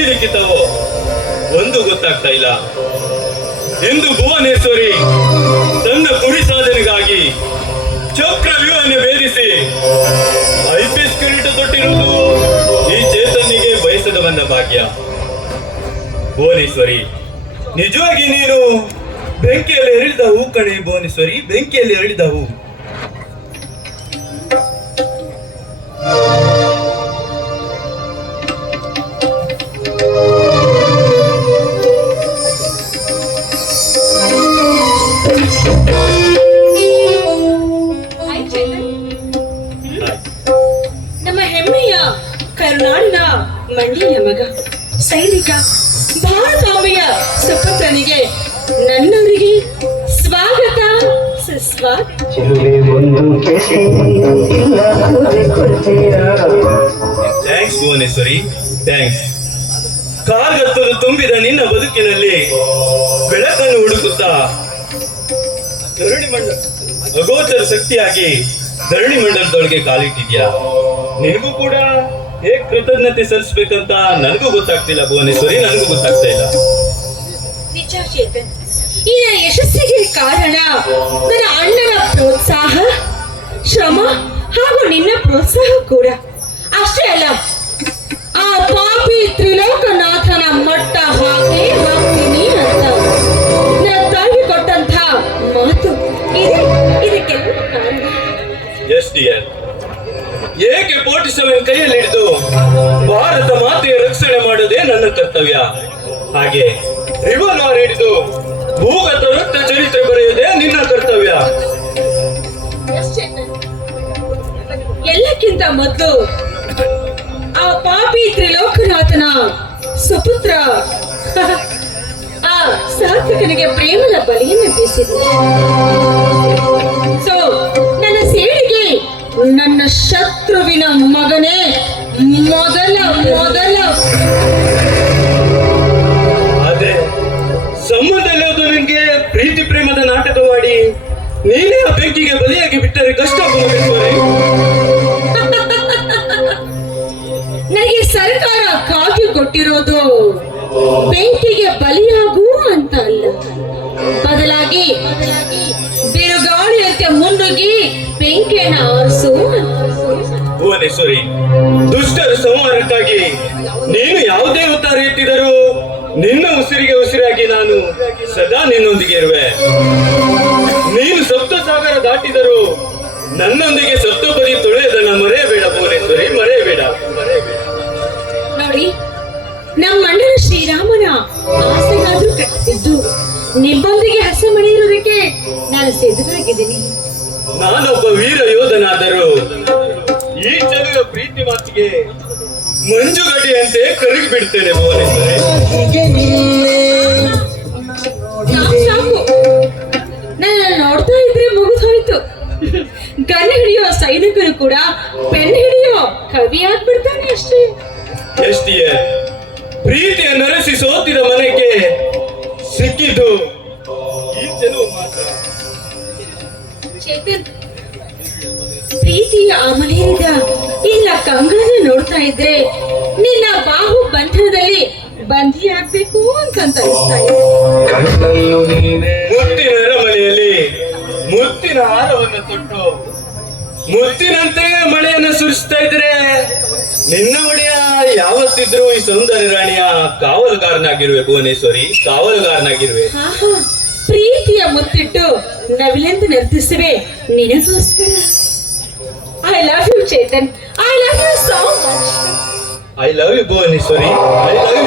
ವಿಧಿಲಿಖಿತವೋ ಒಂದು ಗೊತ್ತಾಗ್ತಾ ಇಲ್ಲ. ಎಂದು ಭುವನೇಶ್ವರಿ ತನ್ನ ಗುರಿ ಸಾಧನೆಗಾಗಿ ಚಕ್ರವ್ಯೂಹವನ್ನು ಭೇದಿಸಿ ಐಪಿಎಸ್ ಕಿರೀಟ ತೊಟ್ಟಿರುವುದು ಈ ಚೇತನ್ನಿಗೆ ಬಯಸದ ಬಂದ ಭಾಗ್ಯ. ಭುವನೇಶ್ವರಿ, ನಿಜವಾಗಿ ನೀನು ಬೆಂಕಿಯಲ್ಲಿ ಎರಿಳಿದ ಹೂ ಕಣೆ. ಭುವನೇಶ್ವರಿ, ಬೆಂಕಿಯಲ್ಲಿ ಎರಿಳಿದ ಹೂ. ನಮ್ಮ ಹೆಮ್ಮೆಯ ಕರುನಾಡಿನ ಮಂಡ್ಯನ ಮಗ ಸೈನಿಕ ಭಾರತಾಂಬೆಯ ಸುಪುತ್ರನಿಗೆ ನನ್ನವರಿಗೆ ಸ್ವಾಗತ ಸುಸ್ವಾಗತ. Thanks Bhuvaneshwari, thanks. ಕಾರ್ಗತ್ತಲು ತುಂಬಿದ ನಿನ್ನ ಬದುಕಿನಲ್ಲಿ ಬೆಳಕನ್ನು ಹುಡುಕುತ್ತಾ ಧರಣಿ ಮಂಡಲ ಅಗೋಚರ ಶಕ್ತಿಯಾಗಿ ಧರಣಿ ಮಂಡಲದೊಳಗೆ ಕಾಲಿಟ್ಟಿದ್ಯಾ. ನಿನಗೂ ಕೂಡ ಹೇಗೆ ಕೃತಜ್ಞತೆ ಸಲ್ಲಿಸ್ಬೇಕಂತ ನನಗೂ ಗೊತ್ತಾಗ್ತಿಲ್ಲ ಭುವನೇಶ್ವರಿ, ನನಗೂ ಗೊತ್ತಾಗ್ತಾ ಇಲ್ಲ. ನಿಜ ಚೇತನ್, ಈ ಯಶಸ್ಸಿಗೆ ಕಾರಣ ನನ್ನ ಅಣ್ಣನ ಪ್ರೋತ್ಸಾಹ, ಶ್ರಮ ಹಾಗೂ ನಿನ್ನ ಪ್ರೋತ್ಸಾಹ ಕೂಡ. ಅಷ್ಟೇ ಅಲ್ಲ, ಆ ಪಾಪಿ ತ್ರಿಲೋಕನಾಥನ ಮಟ್ಟ ಹಾಕಿ ಹಾಕ್ತೀನಿ ಅಂತ ನನ್ನ ತಾಯಿ ಕೊಟ್ಟಂತ ಮಾತು ಇದಕ್ಕೆಲ್ಲ ಕಾರಣ. ಎಸ್ ಡಿಯರ್, ಏಕೆ 47 ಕೈಯಲ್ಲಿ ಹಿಡಿದು ಭಾರತ ಮಾತೆಯ ರಕ್ಷಣೆ ಮಾಡುವುದೇ ನನ್ನ ಕರ್ತವ್ಯ. ಹಾಗೆ ರಿವಾಲ್ವರ್ ಹಿಡಿದು ಭೂಗತ ರಕ್ತ ಚರಿತ್ರೆ ಬರೆಯುವುದೇ ನಿನ್ನ ಕರ್ತವ್ಯ. ಎಲ್ಲಕ್ಕಿಂತ ಮೊದಲು ಆ ಪಾಪಿ ತ್ರಿಲೋಕನಾಥನ ಸುಪುತ್ರ ಆ ಸಾತ್ವಿಕನಿಗೆ ಪ್ರೇಮದ ಬಲಿಯನ್ನು ಬೀಸಿದ. ಸೊ ನನ್ನ ಸೇಡಿಗೆ ನನ್ನ ಶತ್ರುವಿನ ಮಗನೇ ಮೊದಲ ಆದ್ರೆ ಸಂಬಂಧದಲ್ಲಿ ನಿನ್ಗೆ ಪ್ರೀತಿ ಪ್ರೇಮದ ನಾಟಕವಾಡಿ ನೀನೇ ಆ ಬೆಂಕಿಗೆ ಬಲಿಯಾಗಿ ಬಿಟ್ಟರೆ ಕಷ್ಟ ಭುವನೇಶ್ವರಿ. ನನಗೆ ಸರ್ಕಾರ ಕಾಫಿ ಕೊಟ್ಟಿರೋದು ಬೆಂಕಿಗೆ ಬಲಿಯಾಗು ಅಂತ ಅಲ್ಲ, ಬದಲಾಗಿ ಬಿರುಗಾಳಿಯಂತೆ ಮುನ್ನುಗ್ಗಿ ಬೆಂಕಿಯನ್ನು ಆರಿಸು. ಭುವನೇಶ್ವರಿ, ದುಷ್ಟರ ಸಂಹಾರಕ್ಕಾಗಿ ನೀನು ಯಾವುದೇ ಅವತಾರ ಎತ್ತಿದರೂ ನಿನ್ನ ಉಸಿರಿಗೆ ಉಸಿರಾಗಿ ನಾನು ಸದಾ ನಿನ್ನೊಂದಿಗೆ ಇರುವೆ. ನೀನು ಸಪ್ತ ಸಾಗರ ದಾಟಿದರೂ ನನ್ನೊಂದಿಗೆ ಸಪ್ತಪದಿ ತೊಳೆಯದನ್ನ ಮರೆಯಬೇಡ ಭುವನೇಶ್ವರಿ, ಮರೆಯಬೇಡ. ನೋಡಿ, ನಮ್ಮ ಅಣ್ಣನ ಶ್ರೀರಾಮನ ಆಸೆಗಾದ್ರೂ ಕಟ್ಟಿದ್ದು ನಿಮ್ಮೊಂದಿಗೆ ಹಸ ಮಣಿಯಿರೋದಕ್ಕೆ ನಾನು ಸಿದ್ಧವಾಗಿದ್ದೀನಿ. ನಾನೊಬ್ಬ ವೀರ ಯೋಧನಾದರೂ ಈ ಚೆಲುವ ಪ್ರೀತಿ ಮಾತಿಗೆ ಮಂಜುಗಡ್ಡೆಯಂತೆ ಕರಗಿ ಬಿಡ್ತೇನೆ ಭುವನೇಶ್ವರಿ. ಸಾಕು, ನನ್ನ ನೋಡ್ತಾ ಇದ್ರೆ ಮುಗಿದೋಯ್ತು. ಗನ್ ಹಿಡಿಯೋ ಸೈನಿಕರು ಕೂಡ ಪೆನ್ ಹಿಡಿಯೋ ಕವಿ ಆಗ್ಬಿಡ್ತಾನೆ ಅಷ್ಟೇ. ಎಷ್ಟಿಯ ಪ್ರೀತಿಯ ನರಸಿ ಸೋತಿದ ಮನೆಗೆ ಸಿಕ್ಕಿದ್ದು ಈ ಚೆಲುವು ಮಾತ್ರ. ಚೇತನ್, ಪ್ರೀತಿಯ ಅಮಲೇರಿದ ಇಲ್ಲ ಕಂಗಳನ್ನ ನೋಡ್ತಾ ಇದ್ರೆ ನಿನ್ನ ಬಾಹು ಬಂಧನದಲ್ಲಿ ಬಂಧಿ ಆಗ್ಬೇಕು ಅಂತ ಅನಿಸ್ತಾ ಇದೆ. ಮುತ್ತಿನ ಅರಮನೆಯಲ್ಲಿ ಮುತ್ತಿನ ಹಾರವನ್ನು ತೊಟ್ಟು ಮುತ್ತಿನಂತೆ ಮಳೆಯನ್ನು ಸುರಿಸ್ತಾ ಇದ್ರೆ ನಿನ್ನ ಒಡೆಯ ಯಾವತ್ತಿದ್ರೂ ಈ ಸೌಂದರ್ಯ ರಾಣಿಯ ಕಾವಲುಗಾರನಾಗಿರುವೆ ಭುವನೇಶ್ವರಿ, ಕಾವಲುಗಾರನಾಗಿರುವೆ. ಪ್ರೀತಿಯ ಮುತ್ತಿಟ್ಟು ನವಿಲೆಂದು ನರ್ತಿಸುವೆ ನಿನಗೋಸ್ಕರ. I love you Chetan, I love you so much. I love you Bhuvaneshwari, I love you.